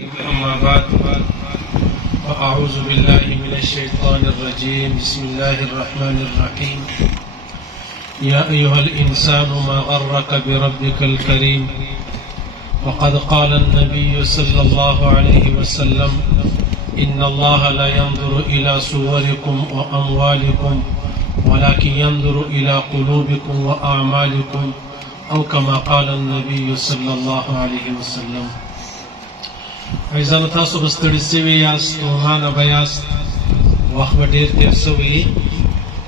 أما بعد فأعوذ بالله من الشيطان الرجيم. بسم الله الرحمن الرحيم. يا أيها الإنسان ما غرك بربك الكريم. وقد قال النبي صلى الله عليه وسلم إن الله لا ينظر إلى صوركم وأموالكم ولكن ينظر إلى قلوبكم وأعمالكم أو كما قال النبي صلى الله عليه وسلم. عزیزانو تاسو به ستړي سوي یاست، ستومانه به یاست، وخت به ډېر تېر سوی.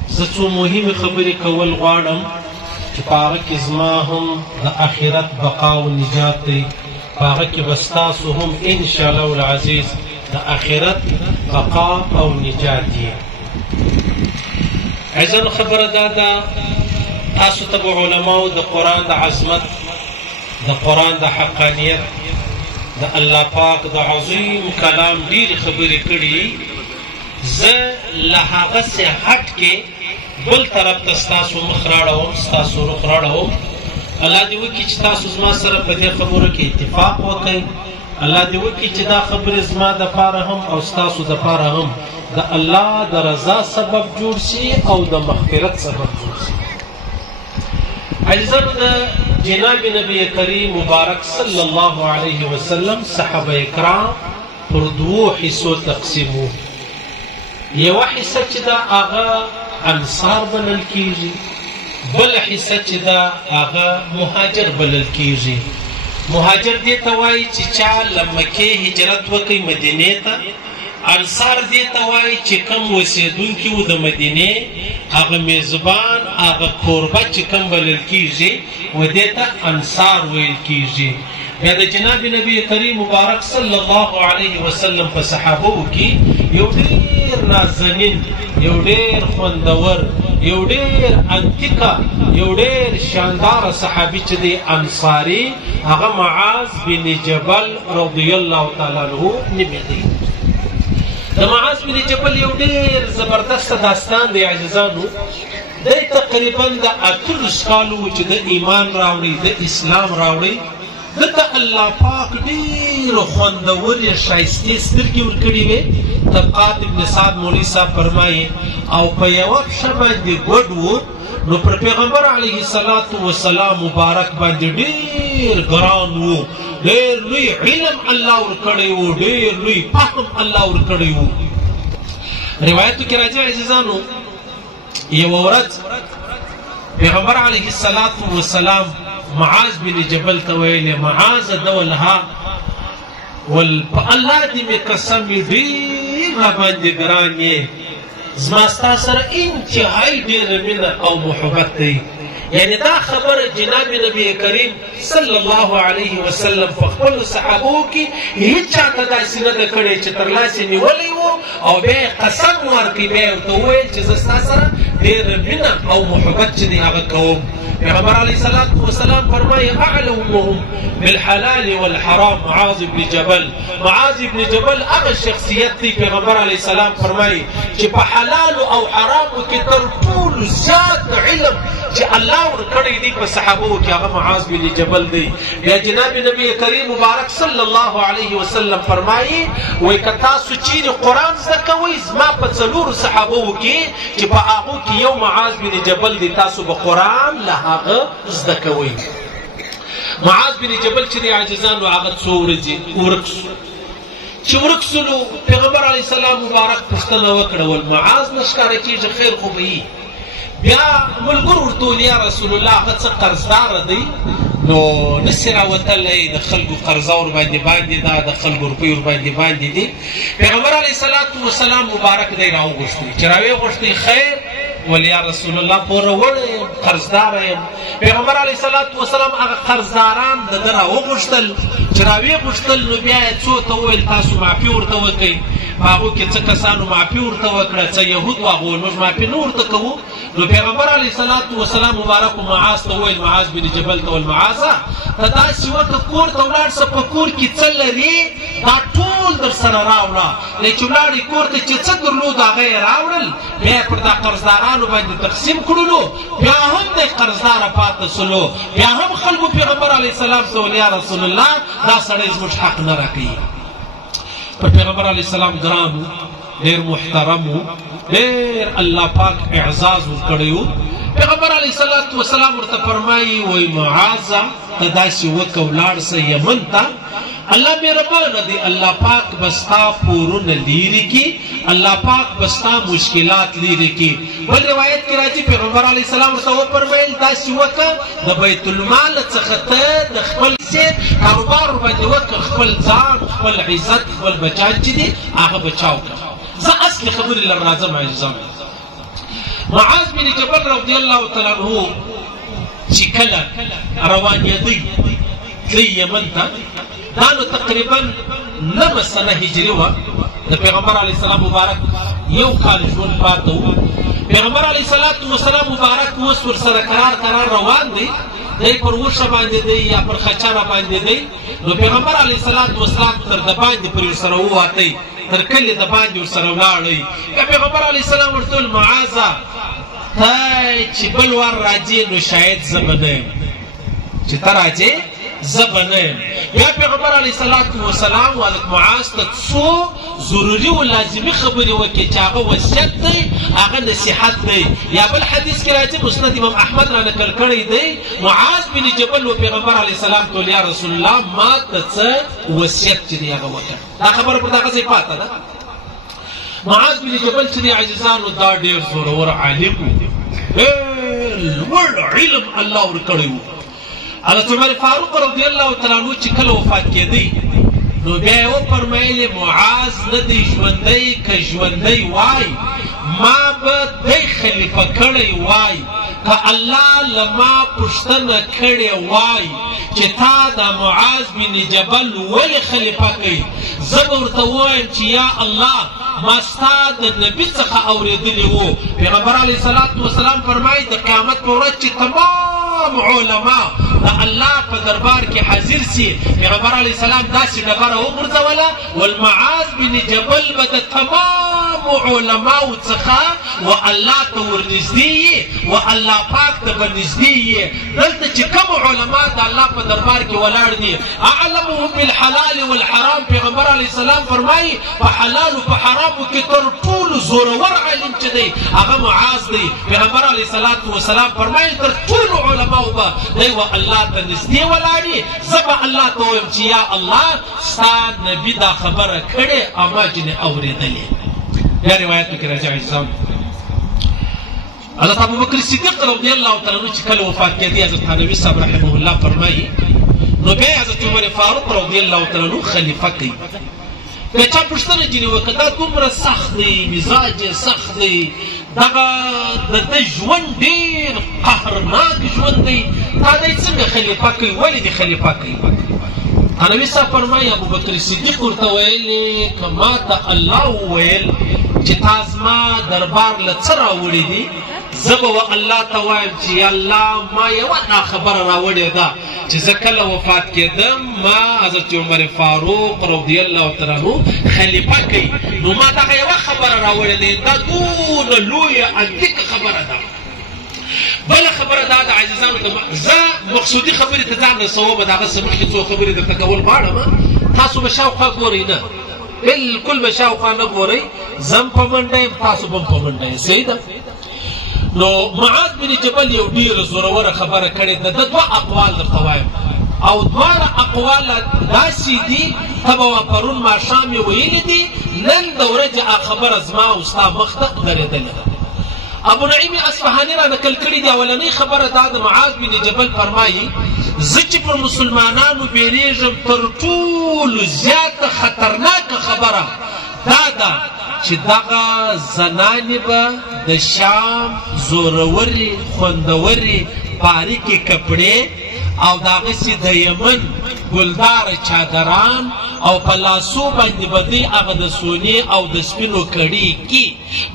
زه څو مهمې خبرې کول غواړم چې په هغه کې زما هم د آخرت بقا او نجات دی، په هغه کې به ستاسو هم انشاءالله العزیز د آخرت بقا او نجات دی. عزیزانو خبره دا ده، تاسو ته به علماو د قرآن د عظمت، د قرآن د حقانیت، د الله پاک د عظیم کلام ډېرې خبرې کړي. زه له هغه څه هټ کې بل طرف ته ستاسو مخ راړوم، ستاسو رخ راړوم. الله دې وکړي چې تاسو زما سره په دې خبرو کې اتفاق وکړئ. الله دې وکړي چې دا خبرې زما دپاره هم او ستاسو دپاره هم د الله د رضا سبب جوړ شي او د مغفرت سبب جوړ شي. عزیزانو د جناب نبی کریم مبارک صلی الله علیه وسلم صحابه کرام پر دوو حصو تقسیمو. یوه حصه چې دا هغه انصار بلل کیږي، بله حصه چې دا هغه مهاجر بلل کیږي. مهاجر دې ته وایي چې چا له مکې هجرت وکړي مدینې ته. انصار دې ته وایي چې کم اوسېدونکي وو د مدینې، هغه میزبان، هغه کوربه چې کم بلل کیږي و دې ته انصار ویل کیږي. بیا د جناب نبی کریم مبارک صلی الله علیه وسلم په صحابو کې یو ډېر نازنین، یو ډېر خوندور، یو ډېر انتقه، یو ډېر شانداره صحابي چې دی انصاري، هغه معاذ بن جبل رضی الله تعالی عنه نومې دی. د معاذ بن جبل یو ډېر زبردسته داستان دی عزیزانو. دی تقریبا د 18 کالو و چې د ایمان راوړي، د اسلام راوړي. دته الله پاک ډېرو خوندورې ښایستې سترګې ورکړې وې. طبقات ابن سعد مولوي صاحب فرمایي او په یوه پښه باندې ګوډ و، نو پر پیغمبر علیه الصلاة والسلام مبارک باندې ډېر ګران و. ډېر لوی علم الله ورکړی و، ډېر لوی فهم الله ورکړی و. روایتو کې راځي عزیزانو، یوه ورځ پیغمبر علیه الصلاة والسلام معاذ بن جبل ته ویلې معاذ دولها په الله دې مې قسم وي ډېر راباندې ګران یې، زما ستا سره انتهایي ډېره مینه او محبت دی. یعنی دا خبره جناب نبی کریم صلی الله علیه وسلم په خپلو صحابو کې هېڅ چاته داسې نه ده کړې چې تر لاسې نیولی و او بیا یې قسم ورکړي، بیا یې ورته وویل چې زه ستا سره ډېره مینه او محبت چې دی هغه کوم. پیغمبر علیه الصلاة والسلام فرمایي اعلمهم بالحلال والحرام معاذ بن جبل. معاذ بن جبل هغه شخصیت دی، پیغمبر علیه السلام فرمایي چې په حلال او حرامو کې تر ټولو زیات علم چې الله ورکړی دی په صحابو کې هغه معاذ بن جبل دی. بیا جناب نبی کریم مبارک صلی الله علیه وسلم فرمایي وایي که تاسو چیرې قرآن زده کوئ، زما په څلورو صحابو کې چې په هغو کې یو معاذ بن جبل دی، تاسو به قرآن له هغه زده کوئ. معاذ بن جبل چې دی عاجزانو هغه څو ورځې ورک شو. چې ورک سلو پیغمبر علیه السلام مبارک پوښتنه وکړه ول معاذ نه ښکاره کېږي خیر خو به وي. بیا ملګرو ورته ویل یا رسول الله هغه څه قرضداره دی، نو نسي راوتلی، د خلکو قرضه ورباندې باندې ده، د خلکو روپۍ ورباندې باندې دي. پیغمبر علیه الصلاة والسلام مبارک دی راوغوښتی چې راویې غوښتی خیر ول یا رسول الله پوره وړی یم، قرضداره یم. پیغمبر علیه الصلاة والسلام هغه قرضداران د ده راوغوښتل. چې راویې غوښتل نو بیا یې څو ته وویل تاسو معافي ورته وکئ. په هغو کې څه کسانو معافي ورته وکړه، څه یهود و، هغو موږ معافي نه ورته کوو. نو پیغمبر علیه الصلاة والسلام مبارک معاذ ته وویل، معاذ بن جبل ته ویل معاذه ته داسې وکړه کور ته ولاړ شه، په کور کې څه لرې دا ټول در سره راوړه. چې ولاړې کور ته چې څه درلود هغه یې راوړل، بیا یې پر دا قرضدارانو باندې تقسیم کړلو. بیا هم دی قرضداره پاته سلو. بیا هم خلکو پیغمبر علیه السلام ته ویل یا رسول الله دا سړی زموږ حق نه راکوي. پر پیغمبر علیہ السلام ګرانو ډېر محترمو ډېر الله پاک اعزاز ورکړی و پیغمبر علیه الصلاة والسلام ورته فرمایي وایي معاذه ته داسې وکړه ولاړ سه یمن ته الله مهربانه دی الله پاک بستا پورونه لیرې کړي الله پاک بستا مشکلات لیرې کړي بل روایت کې راځي پیغمبر علیه السلام ورته وفرمایل داسې وکړه د بیت المال څخه ته د خپل کاروبار باندې وکړه خپل ځان خپل عزت خپل بچان چې دي هغه بچاو کړه زه اصلي خبرې لر راځم عزیزان معاذ بن جبل رضی الله تعالی عنہ چې کله روانېدی تللی یمن ته دا نو تقریبا 9 سنه هجري وه د پیغمبر علیه السلام مبارک یو کال ژوند پاته و پیغمبر علیه السلام مبارک اوس ورسره قرار روان دی دی پر وشه باندې دی یا پر خچره باندې دی نو پیغمبر علیه السلام تر د باندې پرې ورسره ووتی تر کلي د باندې ورسره ولاړی بیا پیغمبر علیه السلام ورته وویل معاذه ته چې بل وار راځې نو شاید زه به نه یم چې ته راځې زه به نه یم بیا پیغمبر علیه السلام حضرت معاذ ته څو ضروري و لازمي خبرې وکړې چې هغه وصیت دی هغه نصیحت دی یا بل حدیث کې راځي مسند امام احمد را نقل کړی دی معاذ بن جبل و پیغمبر علیه السلام ته یا رسول الله ما ته څه وصیت چې دی هغه وکړه دا خبره پر دغه ځای پاته ده معاذ بن جبل چې دی عزیزانو دا ډېر زورور عالم و ډېر لوړ علم الله ورکړی و حضرت عمر فاروق رضی الله تعالی عنہ چې کله وفات کېدی نو بیا یې وفرمایلې معاذ نه دی ژوندی که ژوندی وای ما به دی خلیفه کړی وای که الله له ما پوښتنه کړې وای چې تا د معاذ بن جبل ولې خلیفه کوي زه به ورته ووایم چې یا الله ما ستا د نبي څخه اورېدلي وو پیغمبر علیه السلام فرمایي د قیامت په ورځ چې تمام علما د الله په دربار کې حاضر سي پیغمبر علیه السلام داسې ډبره وغورځوله والمعاذ بن جبل به د تمام علماو څخه و الله ته ورنږدې یې و الله پاک ته به نږدې یې دلته چې کوم علما د الله په دربار کې ولاړ دي اعلمهم بالحلال والحرام پیغمبر علیه السلام فرمایي په حلال او په حرامو کې تر ټولو زورور عالم چې دی هغه معاذ دی پیغمبر علیه السلام فرمایي تر ټولو علماو به دی و الله ته نږدې ولاړي زه به الله ته ووایم چې یا الله ستا نبي دا خبره کړې اما جنې اورېدلې بیا روایتو کې راځي عزیزان حضرت ابوبکر صدیق رضی الله تعالی عنہ چې کله وفات کېدی حضرت حنوي صاحب رحمه الله فرمایي نو بیا حضرت عمر فاروق رضی الله تعالی عنہ خلیفه کوي که چا پوښتنه ځینې وکړه دا دومره سخت دی مزاج یې سخت دی دغه د ده ژوند ډېر قهرناک ژوند دی تا دی څنګه خلیفه کوي ولې دې خلیفه کوي حنوي صاحب فرمایي ابوبکر صدیق ورته ویلې که ما ته الله وویل چې تا زما دربار له څه راوړي دي زه به الله ته وایم چې الله ما یوه دا خبره راوړې ده چې زه کله وفات کېدم ما حضرت عمر فاروق رضی الله تعالی عنہ خلیفه کوي نو ما دغه یوه خبره راوړلې دا دونه لویه عندیکه خبره ده بله خبره دا د عزیزانو زه مقصودي خبرې ته ځان رسوم د هغه څه مخکې څو خبرې درته کول غواړم تاسو به شاوخوا ګورئ نه بلکل به شاوخوا نه ګورئ زه هم په منډه یم تاسو به هم په منډه یې صحیح ده نو معاذ بن جبل یو ډېره زوروره خبره کړې ده د دوه اقوال درته وایم او دواړه اقوال داسې دي ته به پرون ماښام یې ویلي دي نن د ورځې خبره زما او ستا مخ ته درېدلې ده ابو نعیم اصفهاني را نقل کړي دي اولنۍ خبره دا د معاذ بن جبل فرمایي زه چې پر مسلمانانو بیریږم تر ټولو زیاته خطرناکه خبره دا ده چې دغه زنانې به د شام زورورې خوندورې باریکې کپړې او دغسې د یمن ګلداره چادران او په لاسو باندې به دوی هغه د سونې او د سپینو کړي کي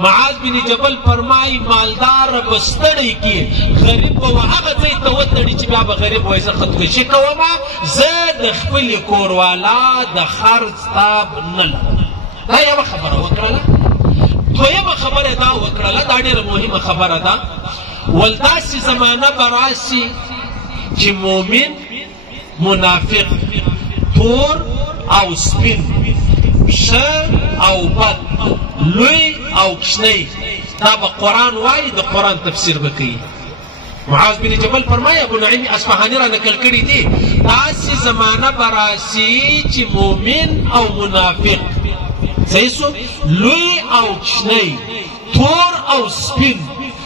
معاذ بن جبل فرمایي مالداره به ستړی کي غریب به هغه ځای ته وتړي چې بیا به غریب وایي زه خودکشي کومه زه د خپلې کوروالا د خرڅ تاب نه لرم دا یوه خبره وکړله دویمه خبره دا وکړله دا ډېره مهمه خبره ده ول داسې زمانه به راسي چې مؤمن منافق تور او سپین ښه او بد لوی او کوچنی دا به قرآن وایي د قرآن تفسیر به کوي معاذ بن جبل فرمایي ابو نعیم اصفهاني را نقل کړي دي داسې زمانه به راسي چې مؤمن او منافق صحیح سو لوی او کوچنی تور او سپین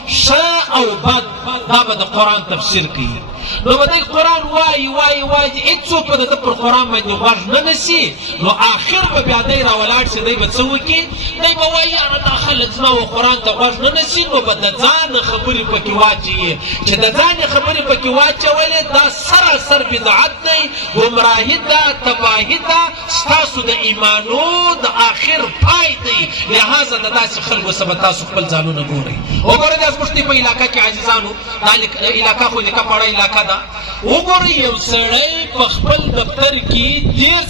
ښه او بد دا به د قرآن تفسیر کوي نو به دی قرآن وایي وایي وایي چې هېڅوک به د ده پر قرآن باندې غوږ نه نسي نو آخر به بیا دی راولاړ سي دی به څه وکړي دی به وایي یاره دا خلک زما و قرآن ته غوږ نه نسي نو به د ځانه خبرې پکې واچوي چې د ځانې خبرې پکې واچولې دا سراسر بدعت دی ګمراهي ده تباهي ده ستاسو د ایمانو د آخر پای دی لهذا د داسې خلکو څخه به تاسو خپل ځانونه ګورئ وګورئ دا زموږ په علاقه کې عزیزانو دا علاقه خو لیکه پړه علاقه ده وګورئ یو سړی په خپل دفتر کې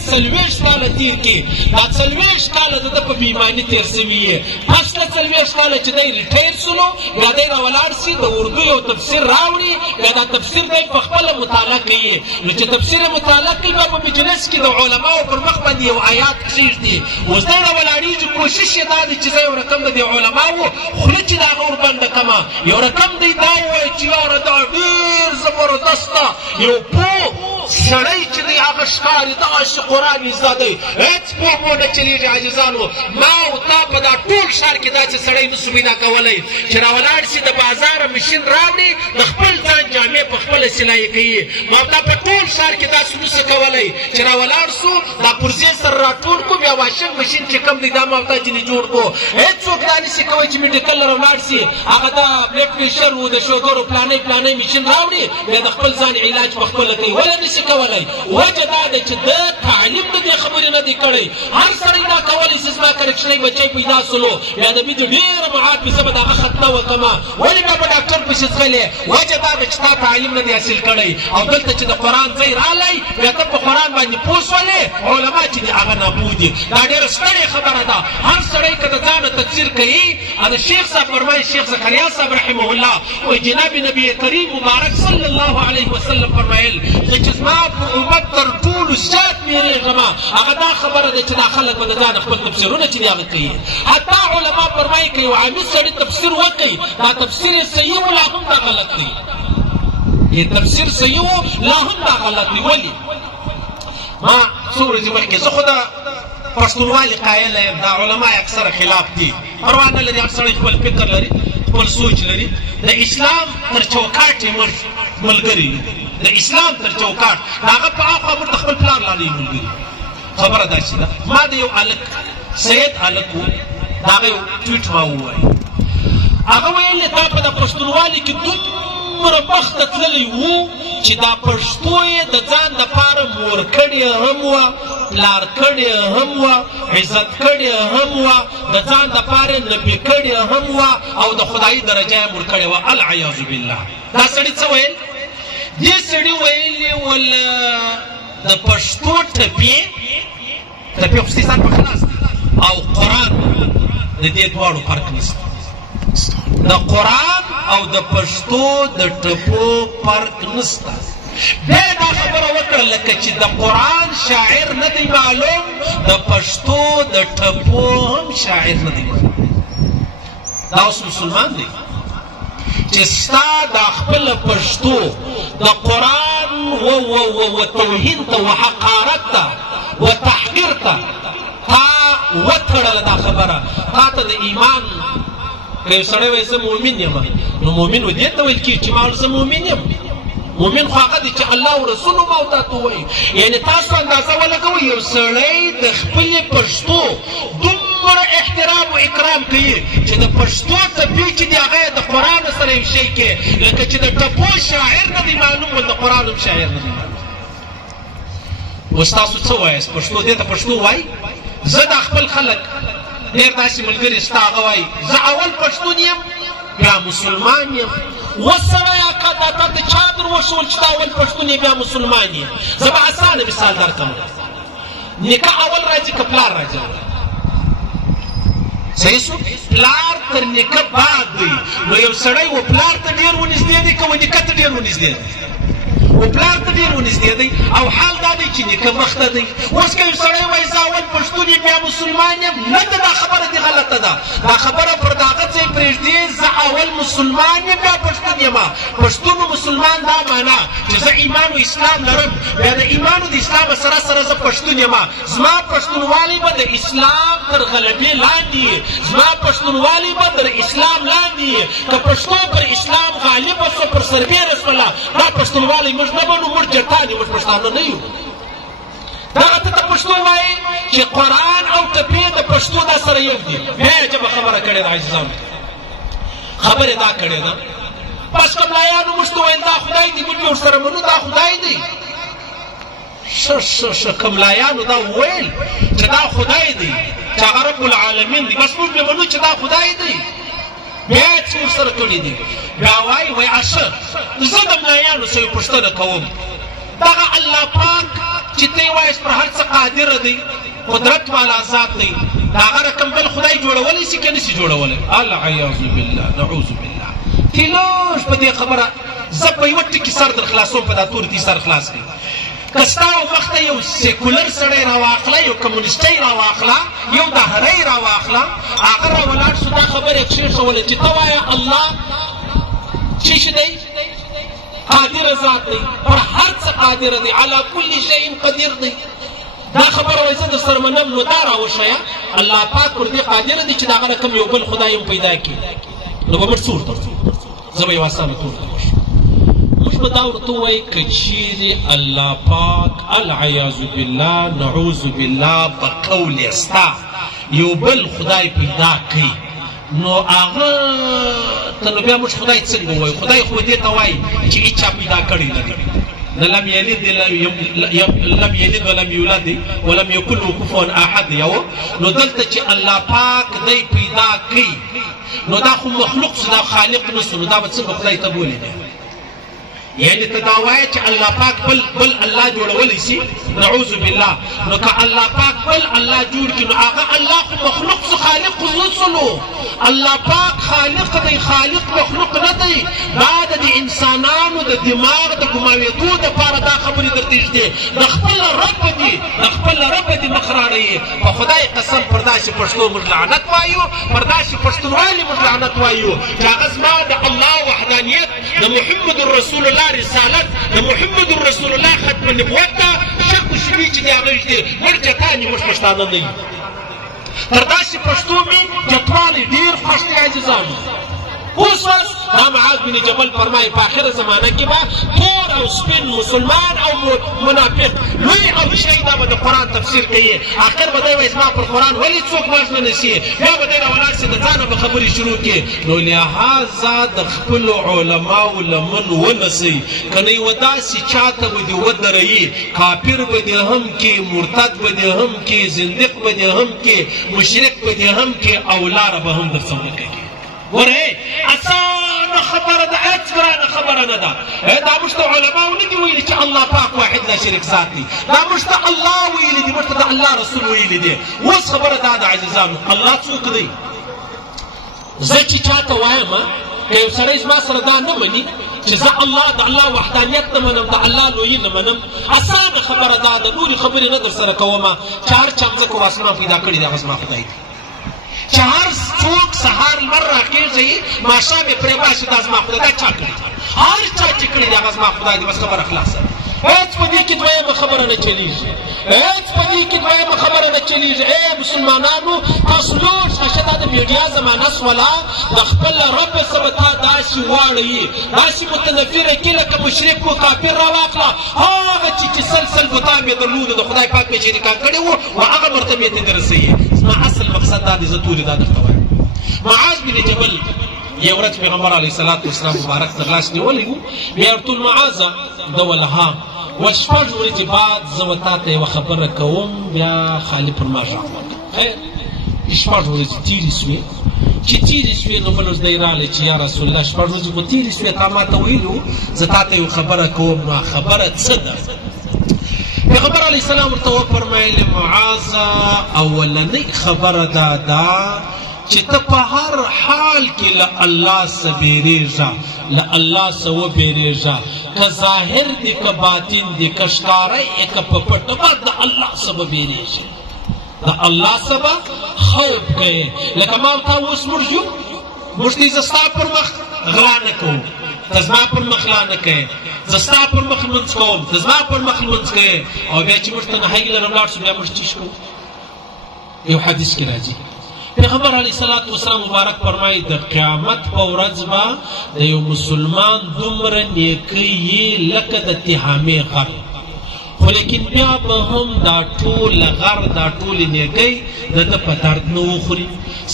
40 کاله تیر کړي دا 40 کاله د ده په بېایماني تېر سوي یې پس له 40 کاله چې دی ریټایر سولو بیا دی راولاړ سي د اردو یو تفسیر راوړي بیا دا تفسیر دی په خپله مطالعه کوي نو چې تفسیر یې مطالعه کوي بیا په مجلس کې د علماو پر مخ باندې یو آیات کښېږدي اوس دی راولاړېږي کوشش یې دا دی چې زه یو رقم د دې علماو خوله چې د هغه وربنده کړمه یو رقم دی دا ووایي چې یاره دا ډېر زبردسته یو پوه سړی چې دی هغه ښکاري داسې قرآن یې زده دی هېڅ پوه مو نه چلېږي عزیزانو ما او تا په دا ټول ښار کې داسې سړی نسو پیدا کولی چې راولاړ سي د بازاره مشین راوړي د خپل ځان جامې په خپله سلایي کوي ما دا په ټول ښار کې داسې نسو کولی چې راولاړ سو دا پرزې سره راټول کړو بیا واشنګ مشین چې کوم دی دا ما او تا ځینې جوړ کړو هېڅوک دا نسي کوی چې میډیکل له راولاړ سي هغه دا بلډ پرېشر و د شوګرو پلانۍ مشین راوړي بیا د خپل ځان علاج په خپله کوي ولې نسي کولی وجه دا ده چې د تعلیم د دې خبرې نه دی کړی هر سړی دا کولی چې زما کرکشنی بچی پیدا سلو بیا د مې د ډېره معافي زه به د هغه ختنه وکړمه ولې بیا په ډاکټر پسې ځغلې وجه دا ده چې تا تعلیم نه دی حاصل کړی او دلته چې د قرآن ځای رالی بیا ته په قرآن باندې پوه شولې علما چې دي هغه ناپوه دي دا ډېره ستړې خبره ده هر سړی که د ځانه تفسیر کوي د شیخ صاحب فرمایي شیخ زکریا صاحب رحمه الله وایي جناب نبي کریم مبارک صلی الله علیه وسلم فرمایل چې زما په امت تر ټولو زیات ویرېږم هغه دا خبره ده چې دا خلک به د ځانه خپل تفسیرونه چې دي هغه کوي حتی علما فرمایي که یو عامي سړي تفسیر وکړي دا تفسیر یې صحیح و لا هم دا غلط دی یې تفسیر صحیح و لا هم دا غلط دی ولې ما څو ورځې مخکې زه خو د پښتونوالي قایله یم دا علما یې اکثره خلاف دي پروا نه لري هر سړی خپل فکر لري خپل سوچ لري د اسلام تر چوکاټ یې ملګري د اسلام تر چوکاټ د هغه په هاخوا موږ د خپل پلار لاندې ملګري خبره داسې ده ما د یو هلک سید هلک و د هغه یو ټویټ ما ووایي هغه ویل تا په د پښتونوالي کې دومره مخته تللی و چې دا پښتو یې د ځان دپاره مور کړې هم وه پلار کړې هم وه عزت کړې هم وه د ځان دپاره نبي کړې هم وه او د خدایي درجه یې مور کړې وه العیاذ بالله دا سړي څه ویل دې سړي ویلې وله د پښتو ټپې خو ستې په خلاص او قرآن د دې دواړو فرق نشته د قرآن او د پښتو د ټپو فرق نشته بیا دا خبره وکړه لکه چې د قرآن شاعر نه دی معلوم د پښتو د ټپو هم شاعر نه دی معلوم دا اوس مسلمان دی چې ستا دا خپله پښتو د قرآن و توهین ته و حقارت ته و تحقیر ته تا وتړله دا خبره تا ته د ایمان که یو سړی وایي زه مؤمن یم نو مؤمن و دې ته ویل کېږي چې ما زه مؤمن یم مؤمن خو هغه دی چې الله او رسول ما او تا ته وایي یعنې تاسو اندازه ولګوئ یو سړی د خپلې پښتو دومره احترام و اکرام کوي چې د پښتو ټپې چې دي هغه یې د قرآن سره یو شی کې لکه چې د ټپو شاعر نه دی معلوم ول د قرآن هم شاعر نه دی معلوم اوس تاسو څه وایاست پښتو دې ته پښتو وایي زه دا خپل خلک ډېر داسې ملګري شته هغه وایي زه اول پښتون یم بیا مسلمان یم وسړیه که دا تا ته چا در وښول چې تا اول پښتون یې بیا مسلمان یې زه به اسانه مثال درکړم نکاح اول راځي که پلار راځي صحیح شو پلار تر نیکه بعد دی نو یو سړی و پلار ته ډېر ونږدې دی که و نیکه ته ډېر ونږدې دی و پلار ته ډېر ونږدې دی او حال دا دی چې نیکه مخته دی. اوس که یو سړی وایي زه اول پښتون یم بیا مسلمان یم، نه ده دا خبره دې غلطه ده. دا خبره پر د هغه ځای پرېږدې زه اول مسلمان یم بیا پښتون یم. پښتون و مسلمان دا معنا چې زه ایمان و اسلام لرم، بیا د ایمان و د اسلام سره سره زه پښتون یم. زما پښتونوالی به د اسلام تر غلبې لاندې، زما پښتونوالی به تر اسلام لاندې. که پښتو پر اسلام غالبه شوه، پر سربېره شوله، دا پښتونوالی موږ نه بنو، موږ جټان یو، موږ پښتانه نه یو. دغه ته ته پښتو وایي چې قرآن او ټپې د پښتو دا سره یو دي. بیا یې جبه خبره کړې ده عزیزانو، خبرې دا کړې ده. بس کملایانو موږ ته ویل دا خدای دی، موږ ورسره منو دا خدای دی. ش کملایانو دا وویل چې دا خدای دی، چې هغه رب العالمین دی، بس موږ به منو چې دا خدای دی. بیا یې څه ورسره کړي دي، بیا وایي اشه زه د ملایانو سره یو پوښتنه کوم. دغه الله پاک چې ته یې وایې پر هر څه قادره دی، قدرت والا ذات دی، د هغه رقم بل خدای جوړولی شي که نه شي جوړولی؟ العیاذ بالله، نعوذ بالله. تلوش په دې خبره زه په یوه ټکي سر در خلاصوم، په دا تور دي سر خلاص کړي. که ستا مخته یو سیکولر سړی راواخله، یو کمونیسټی راواخله، یو دهری راواخله، هغه راولاړ شو دا خبره یې کښېښوله چې ته وایه الله څه شي دی؟ قادر ذات دی، پر هر څه قادر دی، علی کل شیء قدیر دی. دا خبره وایي زه در سره منم، نو دا راوښیه الله پاک پر دې قادر دی چې د هغه رقم یو بل خدای هم پیدا کړي. نو به موږ څه ورته وایو؟ زه به یو اسانه تور ته وښیم. موږ به دا ورته وایي که چیرې الله پاک العیاذ بالله نعوذ بالله په قول یې ستا یو بل خدای پیدا کړي، نو هغه ته نو بیا موږ خدای څنګه وایو؟ خدای خو دې ته وایي چې هېچا پیدا کړی نه دی، نه لم یلد لم یلد ولم یولد ولم یکن له کفوا احد. یو نو دلته چې الله پاک دی پیدا کړي، نو دا خو مخلوق شو، دا خالق نه شو، نو دا به څنګه خدای ته بولي دی؟ یعنې ته دا وایه چې الله پاک بل الله جوړولی شي؟ نعوذ بالله. نو که الله پاک بل الله جوړ کړي، نو هغه الله خو مخلوق شو، خالق خو نه شلو. الله پاک خالق دی، خالق مخلوق نه دی. دا د انسانانو د دماغ د ګماوېدو دپاره دا خبرې درته ږدي. د خپل رب دي، د خپل رب دي مخ راړوي. په خدای قسم پر داسې پښتو موږ لعنت وایو، پر داسې پښتونوالي موږ لعنت وایو چې هغه زما د الله وحدانیت، د محمد رسول الله رسالت، د محمد رسول الله ختم نبوت ته شک و شبهې چې د هغه ږدي. موږ جتان یو، موږ پښتانه نه یو. تر داسې پښتو مې جتوالی ډېر خوښ دی عزیزانو. اوس دا معاذ بن جبل فرمایي په آخره زمانه کې به تور او سپین، مسلمان او منافق، لوی او شی دا به د قرآن تفسیر کوي. آخر به دی وایي زما پر قرآن ولې څوک وژنه نه شي؟ بیا به دی راولاړ شي د ځانه به خبرې شروع کړي. نو لهذا د خپلو علماو لمن ونسئ، که نه یوه داسې چاته به دې ودروي، کافر به دې هم کې، مرتد به دې هم کې، زندق به دې هم کې، مشرک به دې هم کې، او لاره به هم درڅه ونه کوي. ورې اسانه خبره ده، هېڅ ګرانه خبره نه ده. دا موږ ته علماو نه دي ویلي چې الله پاک واحد لا شریک ذات دی، دا موږ ته الله ویلي دي، موږ ته د الله رسول ویلي دي. اوس خبره دا ده عزیزانو، الله څوک دی؟ زه چې چاته وایم که یو سړی زما سره دا نه مني چې زه الله د الله وحدانیت نه منم، د الله لویي نه منم، اسانه خبره دا ده، نورې خبرې نه در سره کومه چې هر چا مځکه او اسمان پیدا کړي دی هغه زما خدای دی. چې هر څوک سهار لمر راخېږي ماښام یې پرې باسي دا زما خدای، دا چا کړي؟ هر چا چې کړي دی هغه زما خدای دی. بس خبره خلاصه. هېڅ په دې کې دویمه خبره نه چلېږي، هېڅ په دې کې دویمه خبره نه چلېږي. ای مسلمانانو، تاسو لوړ شه، دا د میډیا زمانه سوله، د خپل رب څه به تا داسې واړوي، داسې متنفره کړي لکه مشرک و کافر راواخله. هغه چې سلسل بتان یې درلودو، د خدای پاک مې شریکان کړي وو، و هغه مرتبې ته دې رسوي. زما اصل مقصد دا دی، زه تورې دا درته وایم. معاذ بن جبل یو ورځ پیغمبر علیه السلام مبارک ته غلاس نیولی و، بیا ورته المعاذه ده وله ها و شپږ ورځې بعد زه و تا ته یوه خبره کوم، بیا خالي پر ما غږ وکړ. خیر شپږ ورځې تېرې سوې، چې تېرې سوې نو بل ورځ دی راغلی چې یا رسول الله شپږ ورځې خو تېرې سوې، تا ما ته ویلي وو زه تا ته یو خبره کوم، نو خبره څه ده؟ پیغمبر علیه السلام ورته وفرمایل معاذه اولنۍ خبره دا ده چې ته په هر حال کې له الله څخه بیریږه له الله څخه وبیریږه که ظاهر دی که باطن دی که ښکاره یې که په پټه به د الله څخه به بیریږي د الله څخه به خوف کوې لکه ما تا اوس موږ یو موږ ته زه ستا پر مخ غلا نه کوم ته زما پر مخ غلا نه کوې زه ستا پر مخ لمونځ کوم ته زما پر مخ لمونځ کوې او بیا چې موږ تنهایي لره ولاړ شو بیا موږ چیش کوو یو حدیث کې راځي پیغمبر علیه الصلاة والسلام مبارک فرمایي د قیامت په ورځ به د یو مسلمان دومره نیکۍ یي لکه د تهامې غر خو لیکن بیا به هم دا ټوله غر دا ټولې نیکۍ د ده په درد نه وخوري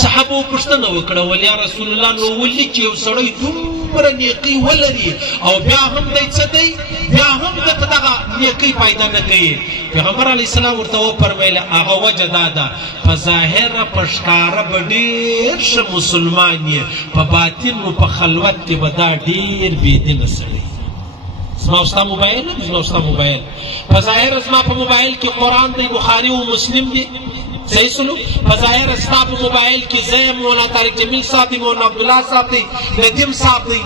صحابو پوښتنه وکړه ول یا رسول الله نو ولې چې یو سړی دومره نیکۍ ولري او بیا هم دی څه دی بیا هم دته دغه نیکۍ پیدا نه کوي پیغمبر علیه السلام ورته وفرمیله هغه وجه دا ده په ظاهره په ښکاره به ډېر ښه مسلمان یې په باطن و په خلوت کې به دا ډېر بېدینه سړی زما او ستا موبایل نه زما او ستا موبایل په ظاهره زما په موبایل کې قرآن دی بخاري و مسلم دی صحیح سنو په ظاهره ستا په موبایل کې زه یم مولانا طارق جمیل صاحب دی مولانا عبدالله صاحب دی ندیم صاحب دی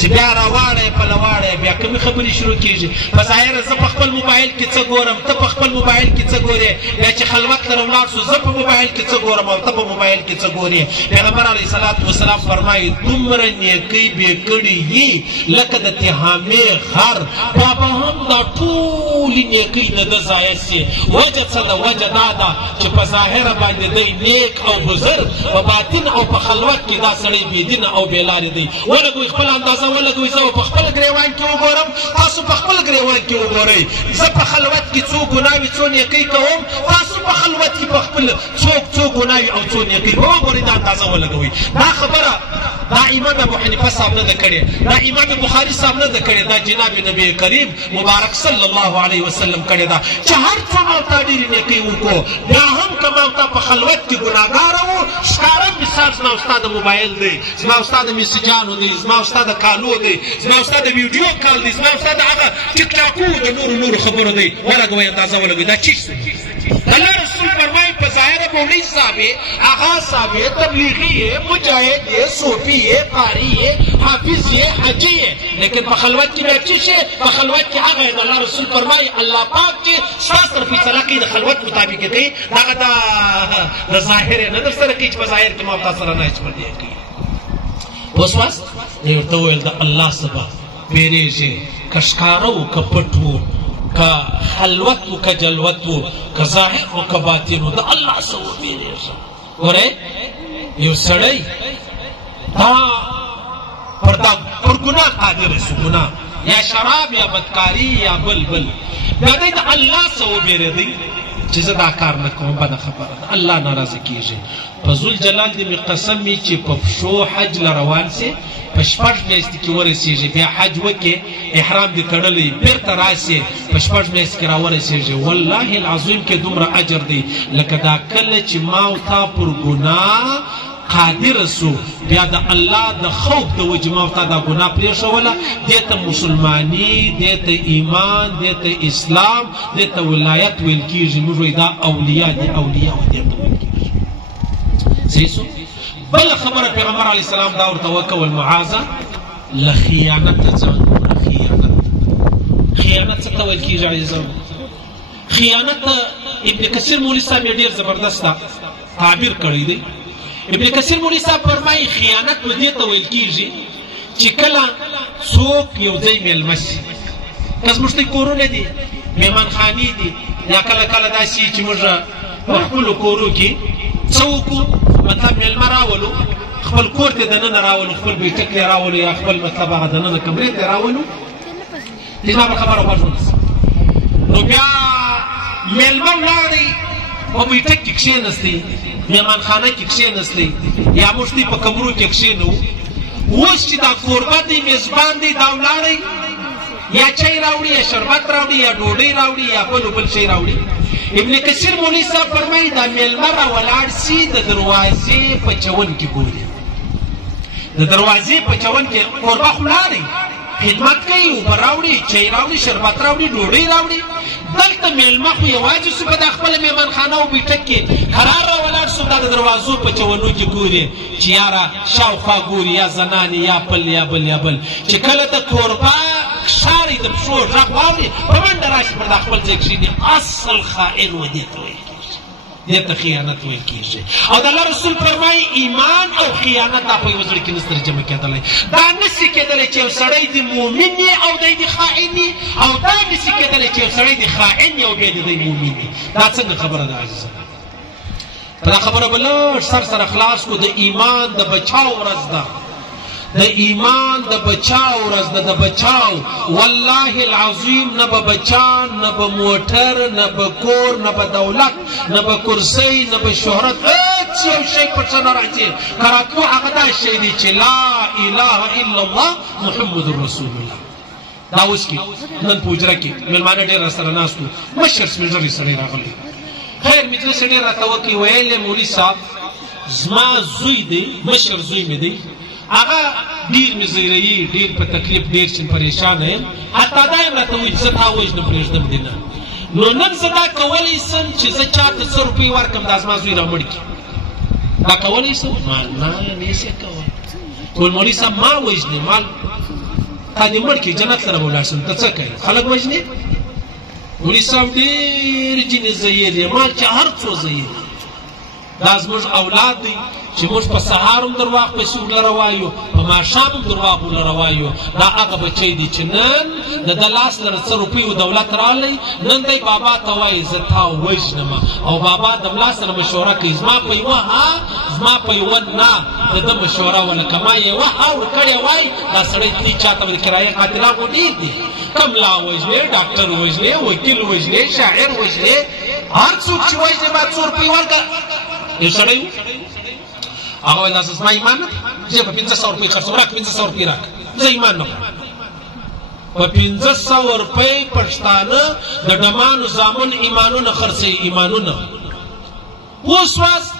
چې بیا راواړی پلواړی بیا کومې خبرې شروع کېږي په ظاهره زه په خپل موبایل کې څه ګورم ته په خپل موبایل کې څه ګورې بیا چې خلوت لره ولاړ شو زه په موبایل کې څه ګورم او ته په موبایل کې څه ګورې پیغمبر علیه الصلاة والسلام فرمایي دومره نیکۍ بې کړي یي لکه د تهامې غر بیا به هم دا ټولې نیکۍ د ده ضایع سي وجه څه ده وجه دا ده چې په ظاهره باندې دی نیک او بزرګ په باطن او په خلوت کې دا سړی بېدینه او بېلارې دی ولګوئ خپل اندازه ولګوئ زه په خپل ګریوان کې وګورم تاسو په خپل ګریوان کې وګورئ زه په خلوت کې څو ګناوې څو نیکۍ کوم تاسو په خلوت کې په خپل څو ګناوې او څو نیکۍ وګورئ دا اندازه ولګوئ دا خبره دا امام ابو حنیفه صاحب نه ده کړې دا امام بخاري صاحب نه ده کړې دا جناب نبی کریم مبارک صلی الله علیه وسلم کړې ده چې هر څه ما ورته ډېرې نیکۍ وکړو بیا هم که ما ورته په خلوت کې ګناهګاره وو ښکاره مثال زما او ستا د موبایل دی زما او ستا د میسجانو دی زما او ستا د کالو دی زما او ستا د ویډیو کال دی زما او ستا د هغه ټیک ټاکو د نورو خبرو دی ولګوئ اندازه ولګوئ دا چیش دی الله رسول فرمایي په ظاهره مولوي صاحب یې آغا صاحب یې تبلیغي یې مجاهد یې صوفي یې قاري یې حافظ یې حاجي یې لیکن په خلوت کې بیا څه شی په خلوت کې هغه د الله رسول فرمایي الله پاک چې ستا سره فیصله کوي د خلوت مطابق کوي دغه د ظاهر یې نه در سره کوي چې په ظاهر کې ما تا سره نه هېڅ بدي کوي اوس واست دی ورته وویل د الله څخه بیریږي که ښکاره و که پټ و که خلوت و که جلوت و که ظاهر و که باطن و د الله څخه وبېرېږه ګورئ یو سړی دا پر ګناه قادر شو ګناه یا شراب یا بدکاري یا بل بیا دی د الله څخه وبېرېدی چې زه دا کار نه کوم بده خبره ده الله ناراضه کېږي په ذوالجلال دې مې قسم وي چې په پښو حج له روان سې په شپږ میاشتې کې ورسېږي بیا حج وکړې احرام دې تړلی بېرته راسې په شپږ میاشتې کې راورسېږي والله العظیم کې دومره اجر دی لکه دا کله چې ما او تا پر ګناه قادر سو بیا د الله د خوف د وجې ما ورته دا ګناه پرېښوله دې ته مسلماني دې ته ایمان دې ته اسلام دې ته ولایت ویل کېږي موږ وایي دا اولیا دي اولیا دې ته ویل کېږي صحیح سو بله خبره پیغمبر علیه السلام دا ورته وکول معاذه له خیانته ځان خیانت څه ته ویل کېږي عزیزان خیانت ابن کثیر مولوي صاحب یې ډېر زبردست تعبیر کړی دی ابن کثیر مولوي صاحب فرمایي خیانت نو دې ته ویل کېږي چې کله څوک یو ځای میلمه شي که زموږ ته کورونه دي مهمانخانې دي یا کله داسې چې موږ په خپلو کورو کې څه وکړو مطلب میلمه راولو خپل کور ته دننه راولو خپل بیټک ته راولو یا خپل مطلب هغه دننه کمرې ته راولو دې زما په خبره غوږ ونیسه نو بیا میلمه ولاړی په بیټک کې کښېنستی مهمانخانه کې کښېنستی یا موږ دوی په کمرو کې کښېنو اوس چې دا کوربه دی میزبان دی دا ولاړی یا چای راوړي یا شربت راوړي یا ډوډۍ راوړي یا بل شی راوړي ابن کثیر مولوي صاحب فرمایي دا میلمه راولاړ سي د دروازې په چون کې ګوري د دروازې په چون کې کوربه خو ولاړی خدمت کوي اوبه راوړي چای راوړي شربت راوړي ډوډۍ راوړي دلته میلمه خو یوازې سو په دا خپله مهمانخانه او بیټک کې قرار راولاړ سو دا د دروازو په چونو کې ګوري چې یاره شاوخوا ګوري یا زنانې یا بل یا بل یا بل چې کله د کوربه ښاري د پښو غږ واوري په منډه راشي پر دا خپل ځای کښېني اصل خائن و دې ته ویل کېږي دې ته خیانت ویل کېږي او د الله رسول فرمایي ایمان او خیانت دا په یو زړه کې نسته جمع کېدلی دا نسي کېدلی چې یو سړی د مؤمن یې او دی د خائن یې او دا نسي کېدلی چې یو سړی د خائن یې او بیا د دی مؤمن یې دا څنګه خبره ده عزیزه په دا خبره به لږ سر سره خلاص کړو د ایمان د بچاو ورځ ده د ایمان د بچاو ورځ ده د بچاو والله العظیم نه به بچان نه به موټر نه به کور نه به دولت نه به کرسۍ نه به شهرت هېڅ یو شی پر څه نه راځي که راتلو هغه دا شی دی چې لا اله الا الله محمد رسول الله دا اوس کې نن په حجره کې مېلمانه ډېر راسره ناست وو مشر سپین ږیری سړی راغلی خیر مجلس ډېر راته وکړي ویل یې مولي صاحب زما زوی دی مشر زوی مې دی هغه ډېر مې زیروي ډېر په تکلیف ډېر چې پریشانه یم حتی دا یم راته وایي چې زه تا وژنم پرېږدم دې نه نو نن زه دا کولی سم چې زه چاته 100 روپۍ ورکړم دا زما زوی رامړ کړي دا کولی سم مال نه نشي کولی ټول مولي صاحب ما وژنې مال تا دې مړ کړي جنت سره به ولاړ شم ته څه کوې خلک وژنې مولي صاحب ډېر ځینې زییر یې مال چې هر څو زییر دا زموږ اولاد دی چې موږ په سهار هم درواغ پسې ورله وایو په ماښام هم درواغ ورله وایو دا هغه بچی دی چې نن د ده لاس لره 100 روپۍ دولت راغلی نن دی بابا ته وایي زه تا وژنم او بابا د ملا سره مشوره کوي زما په یوه ها زما په یوه نه د ده مشوره ولکه ما یوه ها ورکړې وای دا سړی تلي چاته به د کرایې قاتلان خو ډېر دي کم لا وژنې ډاکټر وژنې وکیل وژنې شاعر وژنې هر څوک چې وژنې باید 100 روپۍ ورکړه یو سړی و هغه وایي دا زما ایمان نه زه په 1500 روپۍ خرڅوم راکړه 1500 روپۍ راکړه زه ایمان نه خورم په 1500 روپۍ پښتانه د ډمانو زامن ایمانونه خرڅوي ایمانونه پوه شواست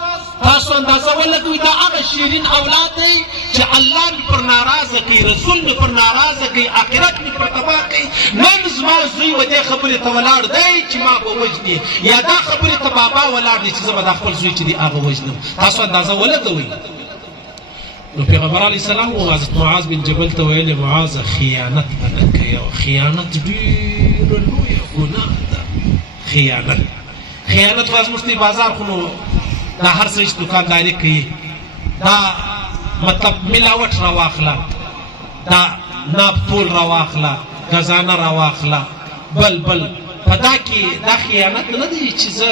تاسو اندازه ولګوئ دا هغه شیرین اولاد دی چې الله مې پر ناراضه کوي رسول مې پر ناراضه کوي آخرت مې پر تباه کوي نن زما زوی و دې خبرې ته ولاړ دی چې ما به وژني یا دا خبرې ته بابا ولاړ دی چې زه به دا خپل زوی چې دی هغه وژنم تاسو اندازه ولګوئ نو پیغمبر علیه السلام و حضرت معاذ بن جبل ته ویل معاذه خیانت به نه کوې او خیانت ډېره لویه ګناه ده خیانت خو زموږ دی بازار خو نو دا هر څه چې دکانداري کوي دا مطلب ملاوټ راواخله دا ناب تول راواخله ګزانه راواخله بل په دا کې دا خیانت نه دی چې زه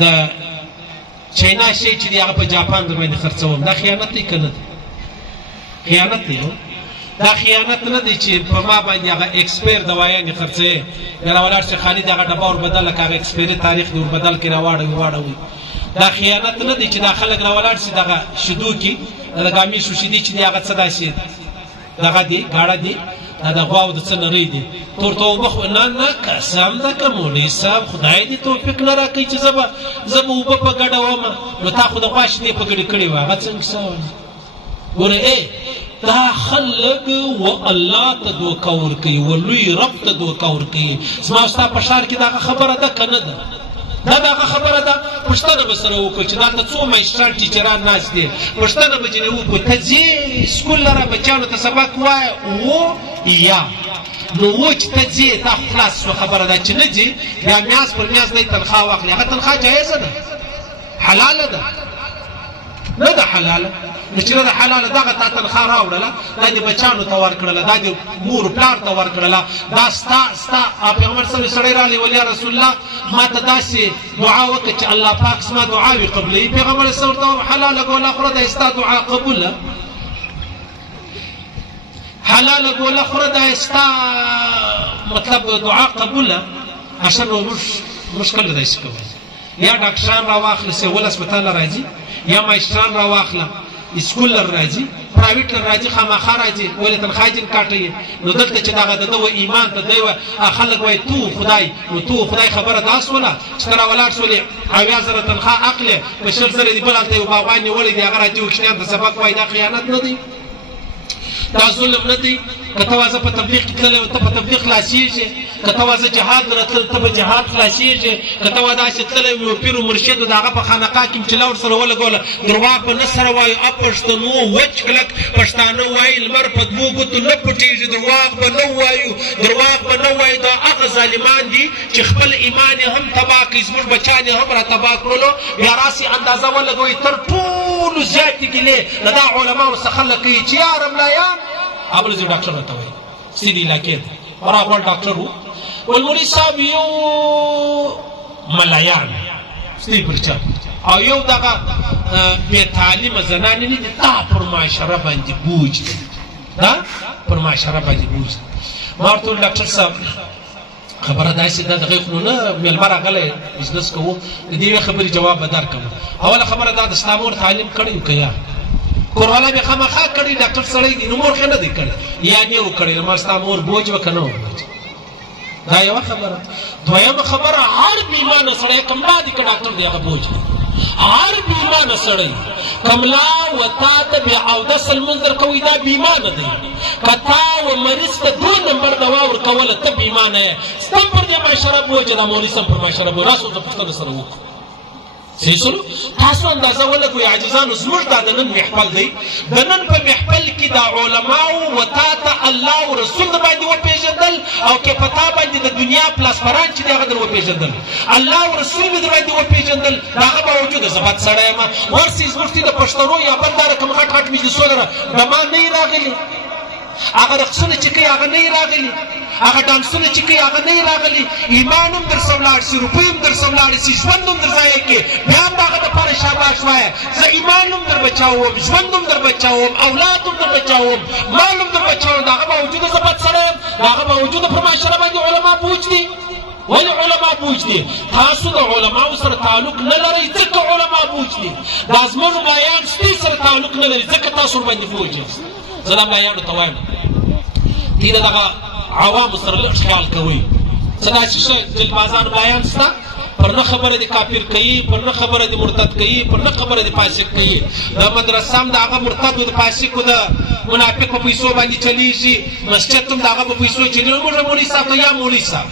د چاینا شی چې دی هغه په جاپان در باندې خرڅوم دا خیانت دی که نه دی خیانت دی دا خیانت نه دی چې په ما باندې هغه ایکسپایر دوايانې خرڅوې بیا راولاړ شي خالي د هغه ډبه وربدله که هغه ایکسپایري تاریخ دې وربدل کړي راواړوي دا خیانت نه دی چې دا خلک راولاړ شي دغه شیدو کې د ګامیشو شیدې چې دی هغه څه داسې دغه دی ګاړه دی دا د غواو د څه نری دی تورته اوبه خو نه قسم ده که مولوي صاحب خدای دې توفیق نه راکوي چې زه به اوبه په ګډه ومه نو تا خو د غوا شیدې په ګډې کړې وه هغه څنګه کیسه وه ګوره دا خلک و الله ته دوکه ورکوي و لوی رب ته دوکه ورکوي زما ستا په ښار کې دغه خبره ده که نه ده دا دغه خبره ده پوښتنه به سره وکړو چې دلته څو ماشټران ټیچران ناست دي پوښتنه به جنې وکړو ته ځې سکول لره بچیانو ته سبق ووایه و یا نو و چې ته ځې دا خو خلاص شوه خبره ده چې نه ځې بیا میاز پر میاز دی تنخوا واخلي هغه تنخوا جایزه ده حلاله ده نه ده حلاله نو چې د حلاله دغه تا تنخوا راوړله دا دې بچیانو ته ورکړله دا دې مور پلار ته ورکړله دا ستا پیغمبر صلی الله سړی راغلی ولی یا رسول الله ما ته داسې دعا وکړه چې الله پاک زما دعاوې قبلوي پیغمبر صلی الله ورته حلاله ګوله خوره دا ستا دعا قبوله حلاله ګوله خوره دا ستا مطلب دعا قبوله عشان موږ کله داسې کوو یا ډاکټران راواخله سیول هسپتال راځي یا ماشټران راواخله اسکول لر راځي پرایویټ لر راځي خامخا راځي ولې تنخوا جن کاټوي نو دلته چې دغه د ده و ایمان ته دی خلک وایي تو خدای خبره دا سوله چې ته راولاړ سولې 80,000 تنخوا اخلې په 100,000 دې بل هلته یو باغوان نیولی دی هغه راځي وکښتیان ته سبق وایي دا خیانت نه دی دا ظلم نه دی که ته وازه په تبلیغ کې تللی ته په تبلیغ خلاصېږي که ته وازه جهاد نه تللی ته په جهاد خلاصېږي که ته وا داسې تللی وي پیر و مرشد د هغه په خانقاه کې چې لا ورسره ولګوله درواغ به نه سره وایو پښتنو وچ کلک پښتانه وایي لمر په دوو ګوتو نه پټېږي درواغ به نه وایو درواغ به نه وایو دا هغه ظالمان دي چې خپل ایمان یې هم تباه کړي زموږ بچیان یې هم را تباه کړلو بیا راسې اندازه ولګوئ تر ټولو زیاتې ګیلې له دا علماو څخه خلک کوي چې یاره ملایان هغه زه ډاکټر راته وایي سیدې علاقې ته برابر ډاکټر و ول مولوي صاحب یو ملایان ستې پر چا او یو دغه بې تعلیمه زنانې نه دي دا پر معاشره باندې بوج دی دا پر معاشره باندې بوج دی ما ورته وویل ډاکټر صاحب خبره داسې ده دغې خو نو نه مېلمه راغلی بزنس کوو د دې یوې خبرې جواب به درکړم اوله خبره دا د ستا مور تعلیم کړی و که یا کوروالا بیا خامخا کړی ډاکټر سړی دی نو مور ښه نه دی کړی یا نه و کړی ما ستا مور بوج وه که نه و بوج دا یوه خبره دویمه خبره هر بیمانه سړی کم لا دی که ډاکټر دی هغه بوج دی هر بیمانه سړی کملا و تا ته بیا اودس لمونځ درکوئ دا بیمانه دی که تا و مریض ته 2 نمبر دوا ورکوله ته بیمانه یې ستم پر دې معاشره بوجه دا مولوي صاحب پر معاشره بوجه راسو زه پوښتنه سره وکړو صحیح شولو تاسو اندازه ولګوئ عاجزانو زموږ دا د نن محفل دی د نن په محفل کې دا علماو و تا ته الله او رسول در باندې وپېژندل او که په تا باندې د دنیا پلاسپران چې دی هغه در وپېژندل الله او رسول مې در باندې وپېژندل د هغه باوجوده زه بد سړی یم ورسې زموږ د پښتنو یا بل دا رقم غټ غټ مجلسو لره د ما نه یې راغلي هغه رقصونه چې کوي هغه نه یې راغلي هغه ډانسونه چې کوي هغه نه یې راغلي ایمان هم در سه ولاړ شي روپۍ هم در سه ولاړې شي ژوند هم در ضایع کړې بیا هم د هغه دپاره شاباش وایه زه ایمان هم در بچاوم ژوند هم در بچاوم اولاد هم در بچاوم مال هم در بچاوم د هغه باوجوده زه بد سړی یم د هغه باوجوده پر معاشره باندې علما بوج دي ولې علما بوج دي تاسو د علماو سره تعلق نه لرئ ځکه علما بوج دي دا زموږ ملایان ستې سره تعلق نه لري ځکه تاسو ورباندې بوج یاست زه دا ملایانو ته وایم دوی د دغه عوامو سره لږ خیال کوئ څه داسې ښه جلبازان ملایان شته پر نه خبره د کافر کوي پر نه خبره د مرتد کوي پر نه خبره د فاسق کوي د مدرسه هم د هغه مرتدو د فاسقو د منافق په پیسو باندې چلیږي مسجد هم د هغه په پیسو چلیږي موږ مولوي صاحب ته یا مولوي صاحب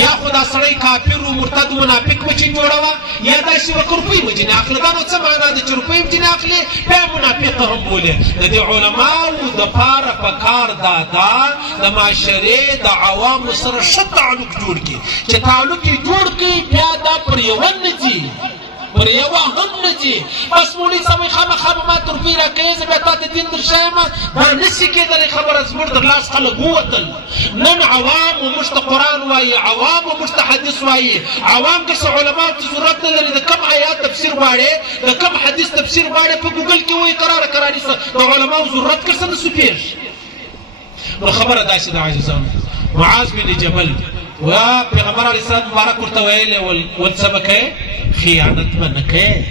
یا خو دا سړی کافر و مرتد و منافق مچین جوړوه یا داسې وکړه روپۍ مجنې اخلي دا نو څه معنا ده چې روپۍ مجنې اخلي بیا منافق هم بولې د دې علماو دپاره پکار دا ده د معاشرې د عوامو سره ښه تعلق جوړ کړي چې تعلق یې جوړ کړي بیا دا پر یوه نه ځي پر یوه هم نه ځي بس مولوي صاحب وایي خامخا به ما ته روپۍ راکوې زه بیا تا ته دین در ښیم دا نسي کېدلی خبره زموږ در لاس خلک ووتل نن عوامو موږ ته قرآن وایي عوامو موږ ته حدیث وایي عوام که څه علماو ته ضرورت نه لري د کم آیات تفسیر غواړې د کم حدیث تفسیر غواړې په ګوګل کې وایي قراره قراني د علماو ضرورت که څه نه سو پېښ نو خبره داسې د عاجزانو معاذ بن جبل و پیغمبر علیه السلام مبارک ورته ویلی ول څه به کوې خیانت به نه کوې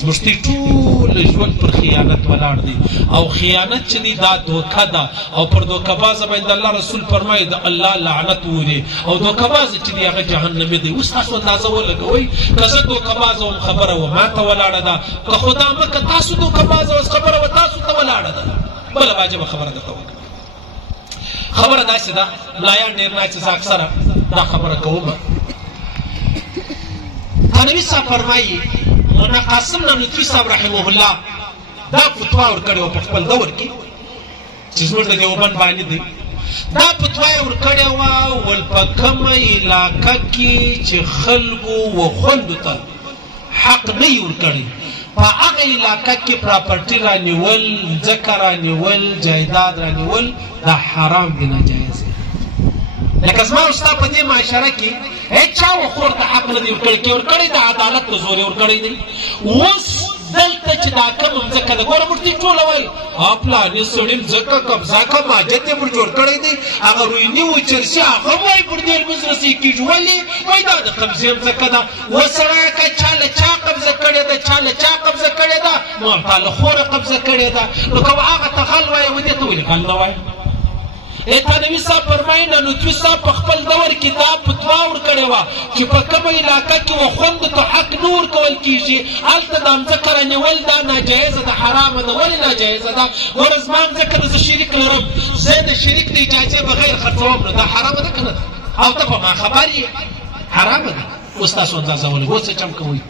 زموږ دوی ټول ژوند پر خیانت ولاړ دی او خیانت چې دی دا دوکه ده او پر دوکهبازه باندې الله رسول فرمایي د الله لعنت ووري او دوکهبازه چې دی هغه جهنمي دی اوس تاسو اندازه ولګوئ که زه دوکهبازه وم خبره و ما ته ولاړه ده که خدا مکه تاسو دوکهبازه اوس خبره و تاسو ته ولاړه ده بله واجبه خبره درته وکړه خبره داسې ده ملایان ډېر نه چې زه اکثره دا خبره کوم تنوي صاحب فرمایي مولانا قاسم نانوتوي صاحب رحمه الله دا فتوا ورکړې وه په خپل دور کې چې زموږ د دیوبند باندې دی دا فتوا یې ورکړې وه ول په کومه علاقه کې چې خلکو و خوندو ته حق نه یې ورکړی په هغه علاقه کې پراپرټي رانیول ځمکه رانیول جایداد رانیول دا حرام دی ناجایز دی لکه زما او ستا په دې معاشره کې هېچا وخور ته حق نه دی ورکړی کې ورکړی د عدالت په زور یې ورکړی دی اوس دلته چې دا کوم ځمکه ده ګوره موږ دې ټوله وایي پلانې سړي ځمکه قبضه کړه ماجت یې پر جوړ کړی دی هغه رویني و چرسي هغه هم وایي پر دې لمونځ رسۍ کېږي ولې وایي دا د قبضې ځمکه ده وسړیه که چا له چا قبضه کړې ده چا له چا قبضه کړې ده نو تا له خوره قبضه کړې ده نو که هغه ته غل وایي و دې ته ولې غل نه وایي تانوي صاحب فرمایي نانوتوي صاحب په خپل دور کې دا فتوا ورکړې وه چې په کومه علاقه کې و خوندو ته حق نه ورکول کېږي هلته د مځکه رانیول دا ناجایزه ده حرامه ده ولې ناجایزه ده ګوره زما مځکه ده زه شریک لرم زه د شریک د اجازې بغیر خرڅوم نه دا حرامه ده که نه ده او ته په ما خبر یې حرامه ده اوس تاسو اندازه ولګ اوس څه چم کوئ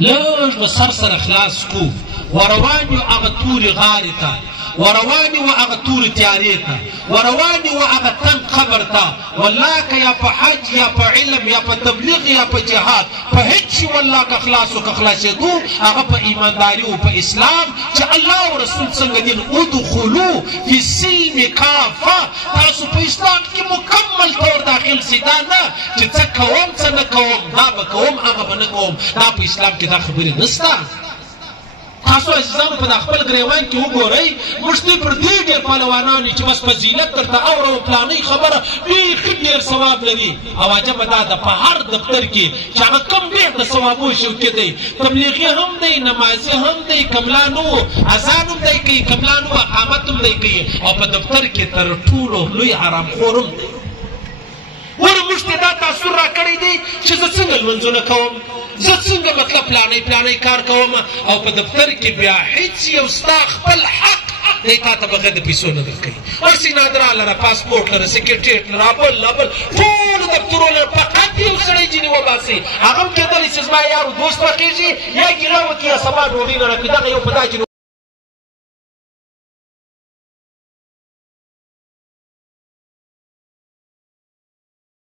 لږ به سر سره خلاص کو وروان یو هغه تورې غارې ته وروان و هغه تورې تیارې ته وروان و هغه تنګ قبر ته والله که یا په حج یا په علم یا په تبلیغ یا په جهاد په هیڅ شي والله که خلاص و که خلاصېدو هغه په ایمانداري و په اسلام چې الله او رسول څنګه دین ادخلو فی السلم کافه تاسو په اسلام کې مکمل طور داخل سي دا نه چې څه کوم څه نه کوم دا به کوم هغه به نه کوم دا په اسلام کې دا خبرې نشته تاسو عزیزانو په خپل ګریوان کې وګورئ موږ دوی پر دې ډېر پهلوانان چې بس فضیلت درته اورو پلانۍ خبره بیخي ډېر ثواب لري او عجبه دا ده په هر دفتر کې چې هغه کم ډېر د ثوابو شوقي دی تبلیغي هم دی نمازي هم دی کملان و اذان هم دی کوي کملان و اقامت هم دی کوي او په دفتر کې تر ټولو لوی حرامخور هم دی ولې موږ ته دا تاثر راکړی دی چې زه څنګه لمونځونه کوم زه څنګه مطلب پلانۍ کار کوم او په دفتر کې بیا هیڅ یو ستا خپل حق دی تا ته بغیر د پیسو نه درکوي هر څه نادره لره پاسپورټ لره سکرټریټ لره بل ټولو دفترو لره فقط یو سړی ځینې وباسي هغه هم کېدلی چې زما یارو دوست به خېږي یا ګیله وکړي یا سبا ډوډۍ نه راکړي دغه یو په دا